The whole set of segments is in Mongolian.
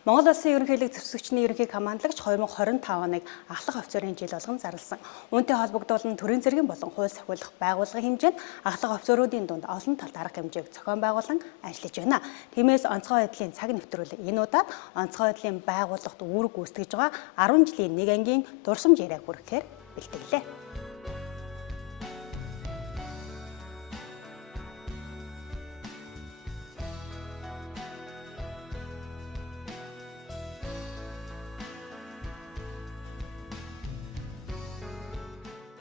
Монгол Улсын ерөнхийлөг зэвсэгчний ерөнхий командлагч 2025 оныг ахлах офицерын жил болгон зарласан. Үүнтэй холбогдуулан төрийн зэргийн болон хууль сахиулах байгууллагын хэмжээнд ахлах офицеруудын дунд олон талт арга хэмжээг зохион байгуулан ажиллаж байна. Тиймээс онцгой байдлын цаг нэвтрүүлэг энэ удаад онцгой байдлын байгууллагт үүрэг гүйцэтгэж байгаа 10 жилийн нэг ангийн дурсамж яриаг хүрэхээр бэлтгэлээ.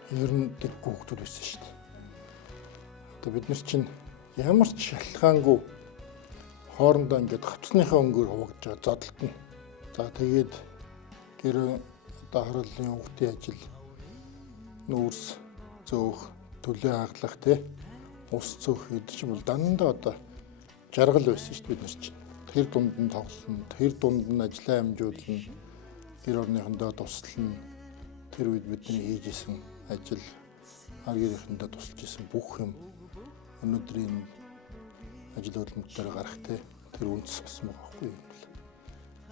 Ер нь дэггүй хүмүүс байсан шүү дээ. Одоо бид нар чинь ямар ч шалтгаангүй хоорондоо ингээд хавцсныхаа өнгөөр хуваагдж байгаа зодтолтно. За тэгээд гэр одоо харууллын хүүхдийн ажил, нүүрс зөөх, төлөө хаглах те ус зөөх гэдэг чинь бол дандаа одоо жаргал байсан шүү дээ бид нар чинь. Тэр дунд нь тоглоно, тэр дунд нь ажлаа амжуулна, гэр орныхондоо туслана. Тэр үед бидний хийжсэн ажил хар гэрийнхэндээ тусалж исэн бүх юм өнөөдрийн ажил хөдөлмөрөөр гарах тэр үндэс болсон байгаа байхгүй юм бол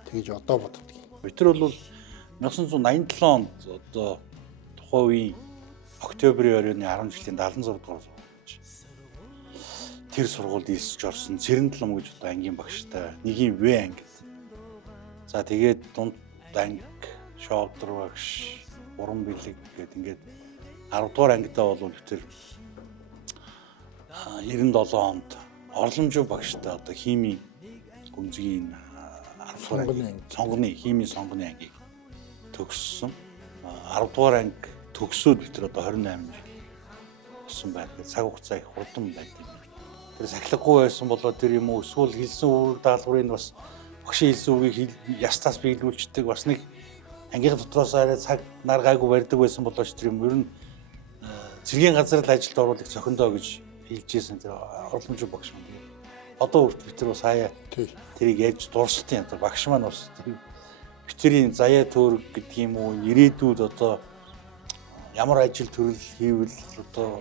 тэгж одоо боддог. Бид нар бол 1987 онд одоо тухайн үеийн Октябрийн оройн 10 жилийн 76 дугаар тэр сургуульд ирсэж орсон Цэрэндэлм гэж одоо ангийн багштай нэгийн В анги. За тэгээд дунд анги, шоудр багш, уран бэлэг гэдэг ингээд 10 дугаар ангидаа бол бид 97 онд орломжуу багштай одоо химийн гүнзгийн 10 дугаар сонгоны химийн сонгоны ангийг төгссөн. 10 дугаар анги төгсөөд бид одоо 28 болсон байх. Цаг хугацаа их хурдан байд юм. Тэр сахилгагүй байсан болоо тэр юм уу эсвэл хэлсэн үг даалгаврыг бас багшийн хэлсэн үгийг ястаас биелүүлждэг бас нэг ангийнхаа дотроос арай цаг нар гайгүй барьдаг байсан болооч тэр юм ер нь цэргийн газар л ажилд оруулах зохиндоо гэж хэлжсэн тэр орломжуу багш маань. Одоо хүртэл бид нар бас хаяа тэрийг ярьж дурсалтын тэр багш маань бас бидний заяа төөрөг гэдэг юм уу ирээдүйд одоо ямар ажил төрөл хийвэл одоо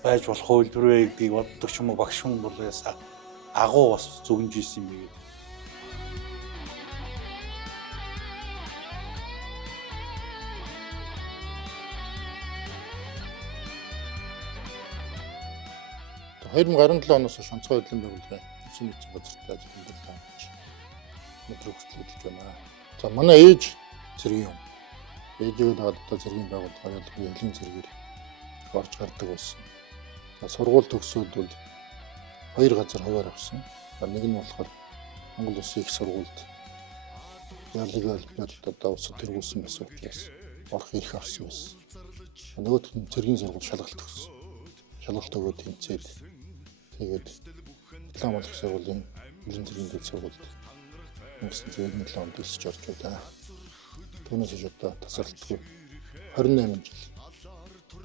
байж болох үйлдвэр вэ гэдгийг боддог ч юм уу багш хүн бол ясаа агуу бас зөвнж ийсэн юм бэ. В 2017 оноос хойш онцгой байдлын байгууллагын эцсийн нэгэн газартай ажилладаг таамаг гэж өдрөг хөтлөж байна. За манай ээж цэргийн юм. Ээжээ дагаад одоо цэргийн байгууллага ялгын элийн цэргээр орж гардаг байсан. За сургууль төгсөөд бол хоёр газар хуваар авсан. Нэг нь болохоор Монгол Улсын их сургуульд ялагын олимпиадад одоо усад тэргүүлсэн байсан учраас орох эрх авсан байсан. Нөгөөх нь цэргийн сургууль шалгалт өгсөн. Шалгалт өгөөд тэмцээд тэгээд диплом олох сургуулийн элийн цэргийн дэд сургуульд 1997 онд ирсэж орж байна. Түүнээс хойш одоо тасралтгүй 28 жил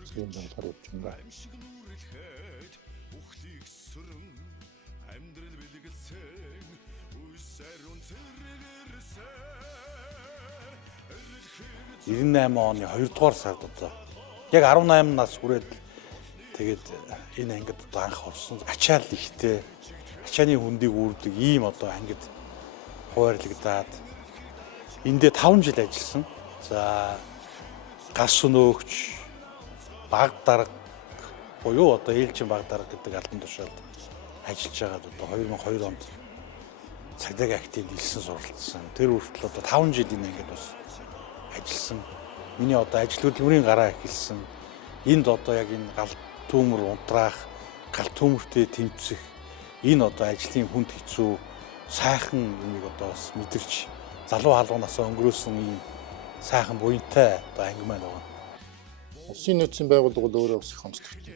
цэргийн байгууллагаар явж байна. $98 оны 2 дугаар сард одоо яг 18 нас хүрээд тэгээд энэ ангид одоо анх орсон. Ачаал ихтэй ачааны хүндийг үүрдэг ийм одоо ангид хуваарлагдаад эндээ 5 жил ажилласан. За гас өнөөгч баг дарга буюу одоо ээлжийн баг дарга гэдэг албан тушаалд ажиллаж байгаад одоо 2002 онд цагдаагийн активд илсэн суралцсан. Тэр хүртэл одоо 5 жил энэ ангид бас ажилласан. Миний одоо ажил хөдөлмөрийн гараа эхэлсэн. Энд одоо яг энэ гал түүмэр унтраах, гал түүмэртэй тэмцэх энэ одоо ажлын хүнд хэцүү сайхан юмыг одоо бас мэдэрч залуу халуунасаа өнгөрөөсөн ийм сайхан буянтай одоо анги маань байгаа. Улсын нөөцийн байгууллага бол өөрөө бас их онцлогтой.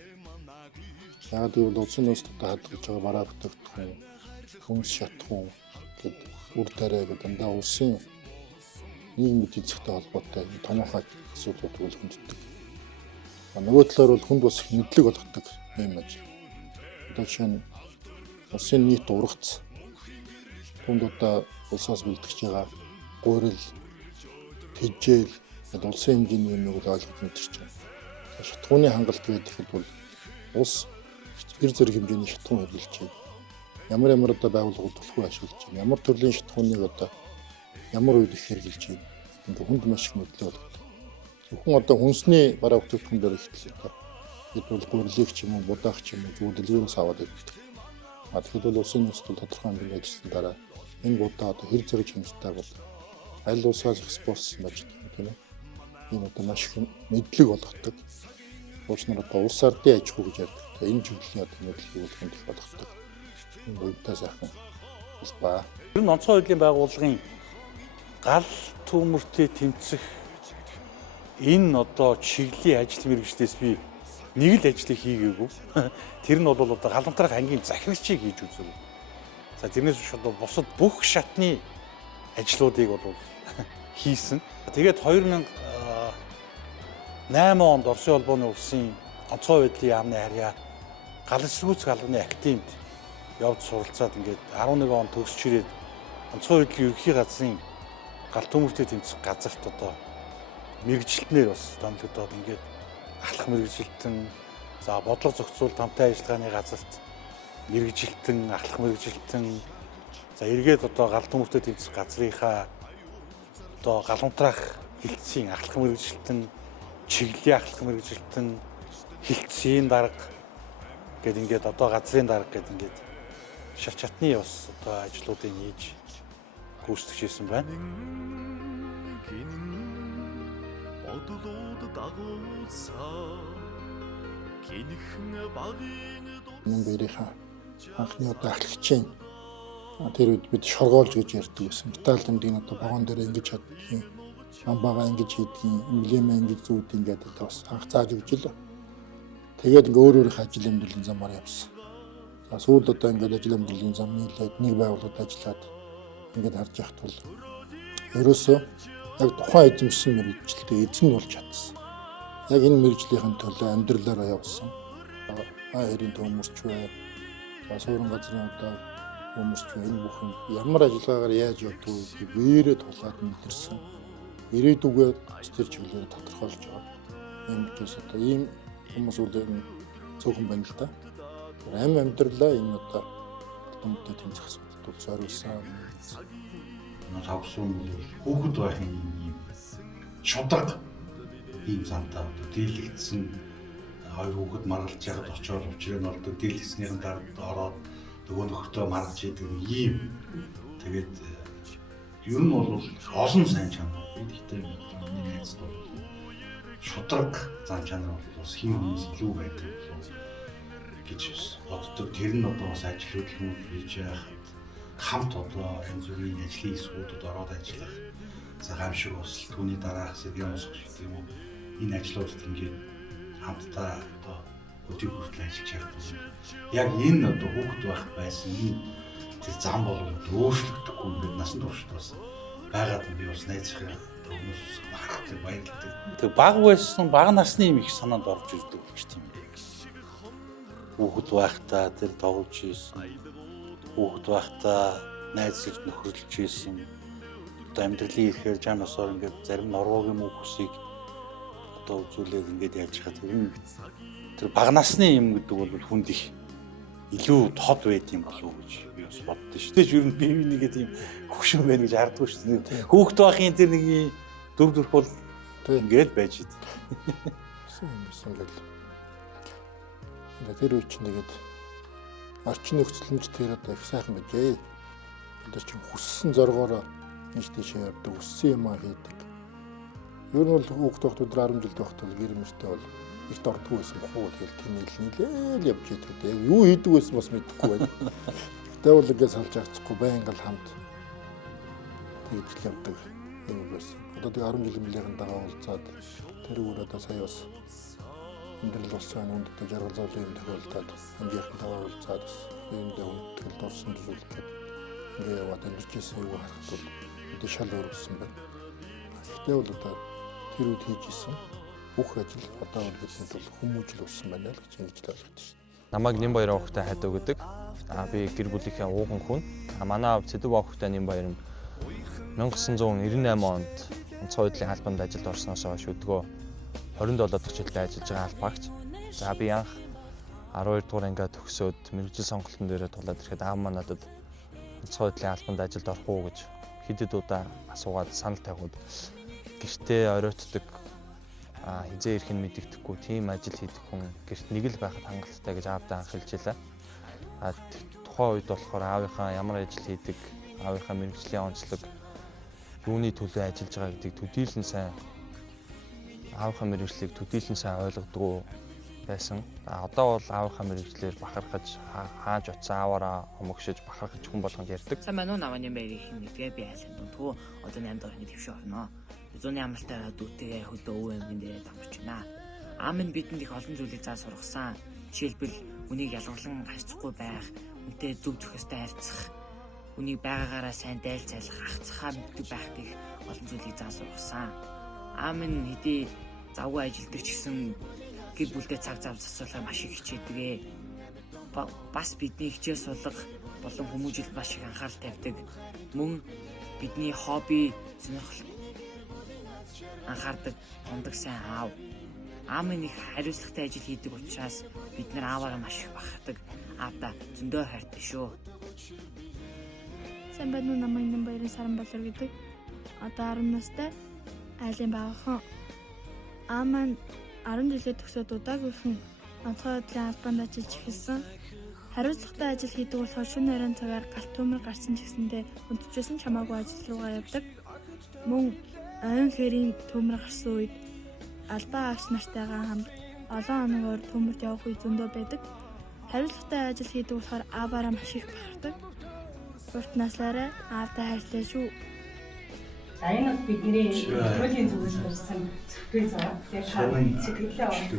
Яг гэвэл улсын нөөцөд хадгалж байгаа бараа бүтээгдэхүүн, хүнс шатхуун гэдэг үр тариа гэдэг дандаа улсын нийгмийн эдийн засгийн холбоотой томоохон асуудлууд бол хүнддэг. Нөгөө талаар бол хүнд бас их мэдлэг болгодог юм ажил. Одоо жишээ нь улсын нийт ургац хүнд одоо улсаас бэлтгэж байгаа гурил, тэжээл, улсын хэмжээний юмнууд ойлгож мэдэрч байна. Шатхууны хангалт гэдэг бол улс гэр зэрэг хэмжээний шатхуун хөдөлж байна. ямар одоо байгууллагууд төлхөө ашиглаж байна. Ямар төрлийн шатхууныг одоо ямар үед их хэрэгжилж байна. Ингээд хүнд маш их нөлөө болгодог. Зөвхөн одоо хүнсний бараа бүтээгдэхүүн дээр ихтэл одоо бид бол гурилыг ч юм уу, будаах ч юм уу зүгээр дэлгүүрээс аваад ирдэг. Тэгэхэд бол улсын нөхцөл тодорхой хэмжээнд ажилласан дараа энэ будаа одоо хэр зэрэг хэмждэг бол аль улсаас экспортсон байж байгаа тийм ээ. Энэ одоо маш их мэдлэг болгодог. Уушнаар одоо улс ардын аж ахуй гэж ярьдаг. Энэ чиглэлийн одоо мэдлэг болгохын тулд болгодог. Энэ үедээ сайхан ба. Ер нь онцгой хөдлийн байгууллагын гал төмөртэй тэмцэх энэ одоо чиглэлийн ажил мэргэжлээс би нэг л ажлыг хийгээгүй. Тэр нь бол одоо галамтрах ангийн захирагчийг хийж үзэв. За тэрнээс биш одоо бусад бүх шатны ажлуудыг бол хийсэн. Тэгээд 2008 онд Оросын холбооны улсын онцгой байдлын яамны харьяа гал эсэргүүцэх албаны академид явж суралцаад ингээд 11 он төгсч ирээд онцгой байдлын ерөнхий газрын гал төмөртэй тэмцэх газарт одоо мэрэгжилтнэр бас томилогдоод ингээд ахлах мэрэгжилтэн за бодлого зохицуул тамтай ажиллагааны газарт мэрэгжилтэн ахлах мэрэгжилтэн за эргээд одоо гал төмөртэй тэмцэх газрынхаа одоо галамтрах хилцээний ахлах мэрэгжилтэн чиглэлийн ахлах мэрэгжилтэн хилцээний дарга гэдэг ингээд одоо газрын дарга гэдэг ингээд шал чатны бас одоо ажлуудыг хийж гүйцэтгэж ирсэн байна. Энэ бэрийнхаа анхны одоо ахлагчийн тэр үед бид шоргоолж гэж ярьдаг байсан. Металл дэмдгийн одоо вагон дээр ингэж чаддгийн, амбаага ингэж хийдгийн, эмблемээ ингэж зүүдгийн гэдэг бас анх зааж өгч л. Тэгээд ингээ өөр өөрийнх ажил амьдралын замаар явсан. За сүүлд одоо ингээд ажил амьдралын зам нийлээд нэг байгууллагад ажиллаад ингээд харж яхад бол ерөөсөө яг тухайн эзэмшсэн мэргэжилтэд эзэн болж чадсан. Яг энэ мэргэжлийн төлөө амьдралаараа явсан. Хэрийн төмөрч бай. Суурин газрын одоо төмөрч бай. Энэ бүхэн ямар ажиллагаагаар яаж явдгийг бээрээ тулаад мэдэрсэн. Ирээдүгээ тэр чиглэлээр тодорхойлж байгаа. Энэ ч одоо ийм хүмүүс үлээр цөөхөн байна л да. Амь амьдралаа энэ одоо томтой тэмцэх асуудалд зориулсан. Тавсан хүүхэд байхын ийм шударга ийм замтаа дийлэгдсэн хоёр хүүхэд маргалж ягаад очоод учрыг нь олдог дийлэгснийхэн дараа ороод нөгөө нөхөртөө маргаж идэг ийм тэгээд ер нь бол олон сайн чанар. Гэхдээ миний найзд бол шударга зам чанар бол бас хин хүмүүс илүү байдаг гэж боддог. Тэр нь одоо бас ажил хөдөлмөр хийж яхад хамт одоо энэ зүрийн ажлын хэсгүүдэд ороод ажиллах. За гамшиг бас түүний дараах сэдвийн усах гэдэг юм уу. Энэ ажлуудад ингээд хамтдаа одоо өдөр хүртэл ажиллаж явах. Яг энэ одоо хүүхэд байх байсан энэ тэр зам бол өөрчлөгдөхгүй ингээд насан туршид бас байгаад би бас найзхаа хүмүүс харахад баярлагдав. Тэг баг байсан бага насны юм их санаанд орж ирдэг гэж тийм ээ. Хүүхэд байхдаа тэр тоглож ийсэн. Хүүхэд байхдаа найзлж нөхөрлөж ийсэн. Одоо амьдралын ихээр жан осоор ингээд зарим норвогийн мөхсийг одоо үзүүлээд ингээд яаж хаад тэр бага насны юм гэдэг бол хүнд их илүү тод байд юм болов уу гэж би бас боддоо шүү. Тэгэж ер нь би нэгээд юм хөвшин байна гэж харддаг шүү. Хүүхэд байхын тэр нэг дүр төрх бол ингээд байж идэв. Тэр үе чинь тэгээд орчин нөхцөлмж тэр одоо их сайхан байжээ. Одоо чинь хүссэн зоргоороо нэг тийшээ явдаг, өссөн юм аа хийдэг. Ер нь бол хүүхэд байхад өдөр 10 жил байхад бол гэр мөртөө бол их дордгүй байсан бохоо тэгэл тэмээл явж идэг. Яг юу хийдэг байсан бас мэдэхгүй байна. Тэгтээ бол ингээд салж авчихгүй байнга л хамт тэгж л явдаг юм байсан. Одоо тэг 10 жилийн мөлийн дагаа уулзаад тэр өөр одоо сая бас амьдрал болсон хүндтэй жаргал зовлон юм тохиолдоод ангийнхан таваа уулзаад юмдээ хүндтгэл дурсан зүйлгээд ингээ яваад амьдчээсэн юу харахад бол өдөө шал өөрөсөн байна. Гэхдээ бол одоо тэр үед хийжсэн бүх ажил одоо бол биднээс бол хүмүүжил болсон байна л гэж ингэж л ойлгож байна. Намайг Нямбаяр охтой хайдаг гэдэг. Би гэр бүлийнхээ ууган хүн. Манай Цэдэв охтой Нямбаяр нь 1998 онд онцгой байдлын албанд ажилд орсноос хойш өдгөө 27 дахь жилдээ ажиллаж байгаа албаагч. За би анх 12 дугаар ангиа төгсөөд мэрэгжил сонголтын дээрээ тулаад ирэхэд аав маань надад онцгой байдлын албанд ажилд орох уу гэж хэдэд удаа асуугаад санал тавиуд гэртээ оройтдаг хизээ ирэх нь мэдэгдэхгүй тийм ажил хийдэг хүн гэрт нэг л байхад хангалттай гэж аавдаа анхилж илаа. Тухайн үед болохоор аавынхаа ямар ажил хийдэг, аавынхаа мэрэгжлийн онцлог юуны төлөө ажиллаж байгаа гэдгийг төдийлөн сайн аавынхаа мэрэгжлийг төдийлөн сайн ойлгодог байсан. Одоо бол аавынхаа мэрэгжлээр бахархаж хааж утсан ааваараа хомогшиж бахархаж хүн болгонд ярьдаг. Сайн байна уу намайг нэмээр их нэгдгээ би айлын дундгүй одоо 8 дахь нэг төвшөө орно. Зуны амралтаа дүүтэйгээ хөдөө өвөө эмгэн дээр дамжиж байна. Аав минь бидэнд их олон зүйлийг заа сургасан. Жишээлбэл үнийг ялгарлан харьцахгүй байх, үнтэй зөв зөвхөстэй харьцах, үнийг байгаагаараа сайн дайлцайлах, хацхаа мэддэг байх гэх олон зүйлийг заа сургасан. Аав минь хэдий завгүй ажилдаг ч гэсэн гэр бүлдээ цаг зав засварлахыг маш их хичээдэг. Бас бидний хичээл сулга болон хүмүүжил маш их анхаарал тавьдаг. Мөн бидний хобби, сонирхол анхаардаг ондог сайн аав. Аав минь их хариуцлагатай ажил хийдэг учраас бид нар ааваараа маш их бахархдаг. Аавда зөндөө хайртай шүү. Сайн байна уу намайг Баярын Саранболор гэдэг. Одоо 10 настай айлын багахан. Аав маань 10 жилээ төгсөөд удаагийнхан онцгой байдлын албанд ажиллаж эхэлсэн. Хариуцлагатай ажил хийдэг болохоор шөнө нарийн цагаар галт төмөр гарсан ч гэсэндээ өндөрчөөсөн чамаагүй ажил руугаа явдаг. Мөн ойн хэрийн төмөр гарсан үед албаа агч нартайгаа хамт олон хоногоор төмөрт явах үе зөндөө байдаг. Хариуцлагатай ажил хийдэг болохоор ааваараа маш их бахархдаг. Урт наслаараа аавтай хайртай шүү. За энэ бол бидний хуулийн зүгээс гарсан зөвхөн зав. Тэгэхээр сэтгэлээ авах.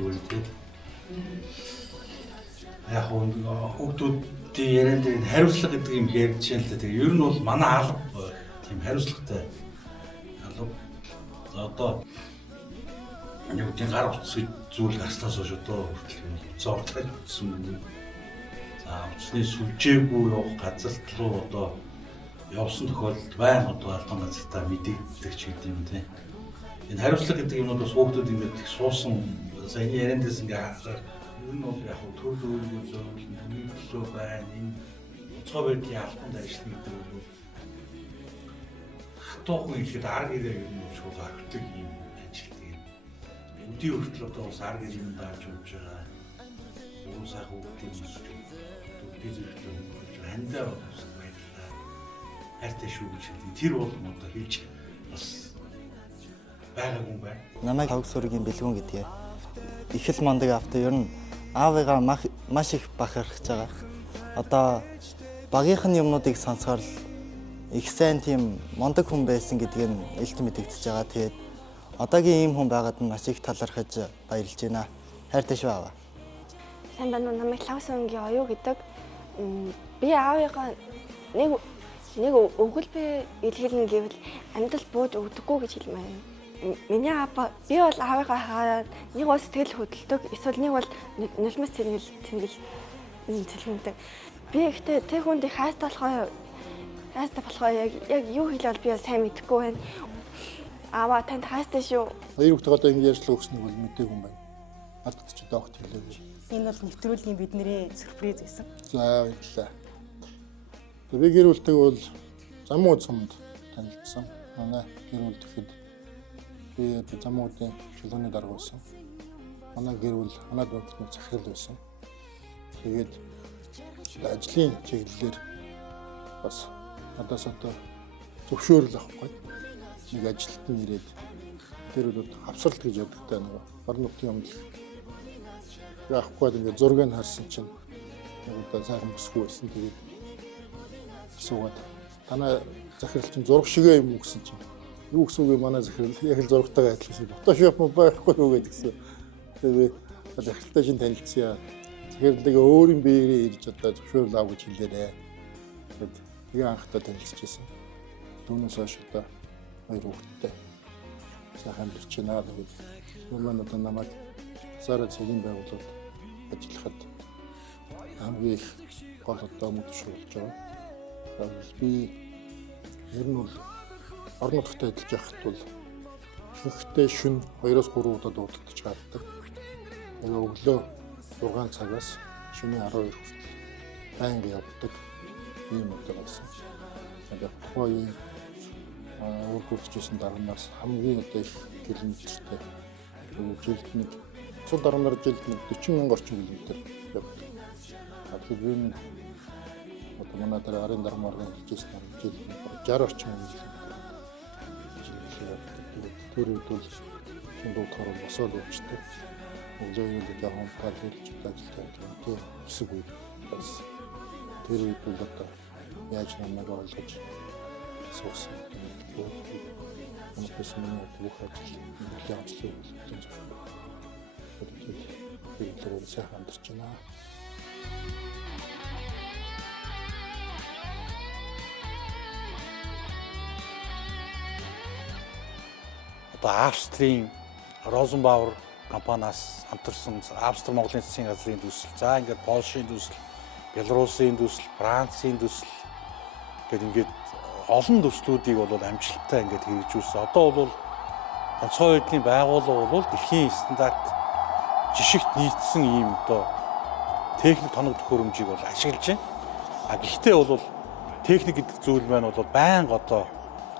Яг хүүхдүүдийн яриан дээр хариуцлага гэдэг юм ярьж байна л да. Тэгээ ер нь бол манай алба тийм хариуцлагатай алба. За одоо нэг тийм гар утас зүйл гарснаас хойш одоо зовлож утсан юм. За утасны сүлжээгүй явах газарт руу одоо явсан тохиолдолд байн одоо албан газартаа мэдэгддэг ч гэдэг юм тийм. Энэ хариуцлага гэдэг юмнууд бас хүүхдүүд ингээд их суусан саяны яриан дээрс ингээд харахаар ер нь бол яг төлөвлөгөө зөвлөлөө байна. Энэ онцгой байдлын албанд ажиллах гэдэг бол хатуухан хэлэхэд арга ирээ ер нь шууд орхидог юм ажил тэгээд өдий хүртэл одоо бас арга ирээ дааж өгч байгаа. Уун сайхан хүүхдийн өсөж өдий зэрэгтэй хөнгөлж хандаа болсон байдлаа хайртай шүү гэж хэлдэг. Тэр бол одоо хэлж бас байгаа хүн байна. Намайг Хавг Сүргийн Бэлгүн гэдгээ. Их л мондөг автаа ер нь аавыгаа маш их бахархаж байгаа. Одоо багийнхан юмнуудыг сонсохоор их сайн тийм мондөг хүн байсан гэдгийг илт мэдэгдэж байгаа. Тэгээд одоогийн ийм хүн байгаад нь маш их талархаж баярлж байна. Хайртай шүү аава. Сайн байна уу намайг Хавг Сүргийн оюу гэдэг. Би аавыгаа нэг өгүүлбэр илэрхийлнэ гэвэл амьдрал бууж өгдөггүй гэж хэлмээр. Миний аав би бол аавыгаа хараад нэг бол сэтгэл хөдлөлтөг, эсвэл нэг бол нулимс цэлгэндэг. Би ихтэй тэр хүнд их хайртай болохоор яг юу хэлэл би сайн мэдэхгүй байна. Аава танд хайртай шүү. Хоёр хүүхдээ одоо ингэ ярьцлаа өгснөг бол мэдээгүй юм байна. Надад ч одоо огт хэлээгүй. Энэ бол нэвтрүүлгийн бидний сюрприз байсан. За баярлалаа. Би гэр бүлтэйг бол замуу цомд танилцсан. Манай гэр бүл тэгэхэд би замуудын чөлөөний дарга байсан. Манай гэр бүл манад банкны захирал байсан. Тэгээд ажлын чиглэлээр бас надаас одоо зөвшөөрөл авахгүй. Нэг ажилтан ирээд тэр бол хавсралт гэж яддаг нэг орон нутгийн өмнө яахгүй ингээд зургийг харсан чинь одоо сайхан бүсгүй байсан. Тэгээд суугаад танай захирал чинь зураг шигээ юм өгсөн чинь юу гэсэн үг манай захирал яг л зурагтайгаа адилхан фотошоп байхгүй юу гэдгсэн. Тэгээд захиралтай чинь танилцъя. Захирлыг өөрийн биеэрээ ирж одоо зөвшөөрөл ав гэж хэлээрээ. Тэгээд тэгээ анхтаа танилцчихсан. Түүнээс хойш одоо хоёр хүүхэдтэй сайхан амьдарч байна. Тэгээд манай одоо намайг сараа цагийн байгууллагад ажиллахад хамгийн их гол одоо мөдөшүүлж байгаа. Би ер нь бол орон нутгад ажиллаж байхад бол ихэнхдээ шөнө 2-3 удаа дуудагдаж гаддаг. Тэгээ өглөө 6 цагаас шөнийн 12 хүртэл байнга явдаг ийм өдөр байсан. Яг тухайн үр хөвчсөн дарганаас хамгийн одоо их километртэй жилд нэг цус дарганаар жилд нэг 40,000 орчим километр явдаг. Тэгэхээр энэ одоо манай дээр арын дармаарны хэлжсэн жилд 60 орчим километр тэр үед бол шингүүд хорон босоод өвчтэй. Өглөө үед яг хонтал хэлж ажилладаг тийм хэсэг үед байсан. Тэр үед бол одоо яаж намайг ойлгож суусан. Өнөөдөр миний бүх ажил нэлээд амжилттай болсон. Тэгэхээр сайхан амьдарч байна. Одоо Австрийн Розенбауэр компаниас хамтарсан Австри Монголын засгийн газрын төсөл, за ингээд Польшийн төсөл, Белорусын төсөл, Францын төсөл гэдэг ингээд олон төслүүдийг бол амжилттай ингээд хэрэгжүүлсэн. Одоо бол онцгой байдлын байгууллага бол дэлхийн стандарт жишгт нийцсэн ийм одоо техник тоног төхөөрөмжийг бол ашиглаж байна. Гэхдээ бол техник гэдэг зүйл маань бол байнга одоо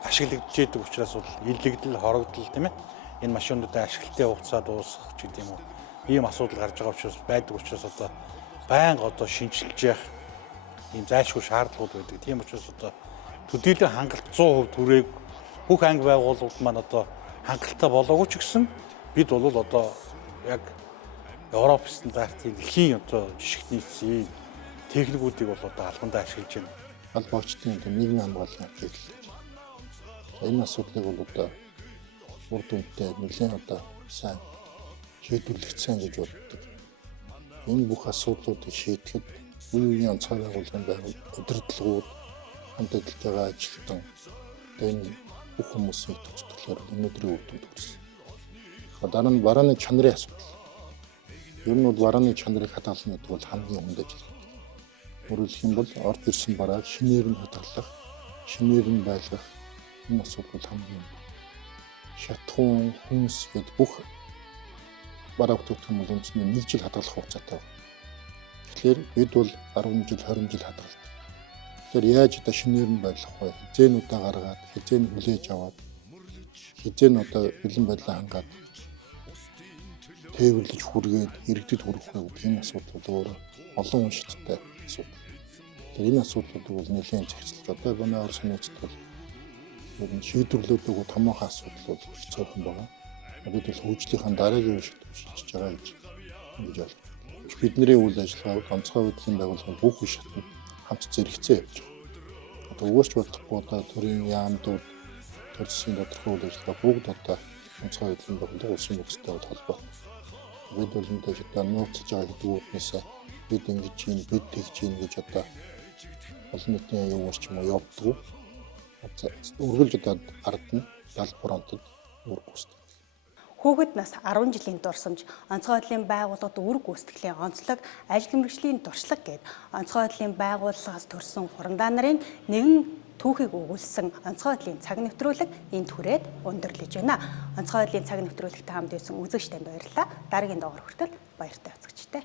ашиглагдж байдаг учраас бол илэгдэл, хорогдол тийм ээ. Энэ машинуудын ашиглалтын хугацаа дуусах ч гэдэг юм уу. Ийм асуудал гарч байгаа учраас байдаг учраас одоо байнга одоо шинжилж явах ийм зайлшгүй шаардлагууд байдаг. Тийм учраас одоо төдийлөн хангалт 100% түрээг бүх анги байгууллагууд маань одоо хангалттай болоогүй ч гэсэн бид бол одоо яг Европ стандартын дэлхийн одоо жишгт нийцсэн техникүүдийг бол одоо албандаа ашиглаж байна. Албаачдын нийгмийн хамгааллын ажил. Энэ асуудлыг бол одоо үр дүнтэй нэлээд одоо сайн шийдвэрлэгдсэн гэж боддог. Энэ бүх асуудлуудыг шийдэхэд үе үеийн онцгой байгууллагын удирдлагууд хамт ажиллаж байгаа ажилтан энэ бүх хүмүүсийн төгсдөлөөр өнөөдрийн үр дүнд хүрсэн. Дараа нь барааны чанарын асуудал. Ер нь бол барааны чанарыг хадгалах гэдэг бол хамгийн хүнд ажил. Өөрөөр хэлбэл орж ирсэн барааг шинээр нь хадгалах, шинээр нь байлгах энэ асуудал хамгийн шатхуун хүнс гэдэг бүх бараа бүтээгдэхүүн үндэсний 1 жил хадгалах хугацаатай байна. Тэгэхээр бид бол 10 жил 20 жил хадгалдаг. Тэгэхээр яаж одоо шинээр нь байлгах вэ? Хизээнүүдээ гаргаад, хизээн хүлээж аваад, хизээн одоо бэлэн байдлаа хангаад тээвэрлэж хүргээд иргэдэд хүргэх вэ гэх энэ асуудал өөр олон уншигчтай асуудал. Тэгэхээр энэ асуудлууд бол нэлээд зохицолтой. Одоо манай орчин нууцд бол ер нь шийдвэрлэдэг томоохон асуудал бол цөөхөн байгаа. Бид бол хөгжлийнхаа дараагийн үеийг шийдэж байгаа гэж ойлгож байна. Бидний үйл ажиллагааг онцгой байдлын байгууллага бүх үе шатнд хамт зэрэгцээ явж байгаа. Одоо өгөөч бодохгүй одоо төрийн яамдууд, төр засгийн тодорхой үйл ажиллагаа бүгд одоо онцгой байдлын байгууллага улсын нөхцөлтэй холбоо. Бид бол мэдээж одоо нууцж байгаа гэдэг үгнээсээ бид ингэж юм, бид тэгж юм гэж одоо олон нийтийн аюул ч юм уу явдггүй. Үргэлж одоо ардна далбар онтод үр гүйцэтгэв. Хүүхэд нас 10 жилийн дурсамж, онцгой байдлын байгууллагад үр гүйцэтгэлийн онцлог, ажил мэргэжлийн туршлага гээд онцгой байдлын байгууллагаас төрсэн хурандаа нарын нэгэн түүхийг өгүүлсэн онцгой байдлын цаг нэвтрүүлэг энд хүрээд өндөрлөж байна. Онцгой байдлын цаг нэвтрүүлэгтэй хамт байсан үзэгчдэнд баярлалаа. Дараагийн дугаар хүртэл баяртай үзэгчтэй.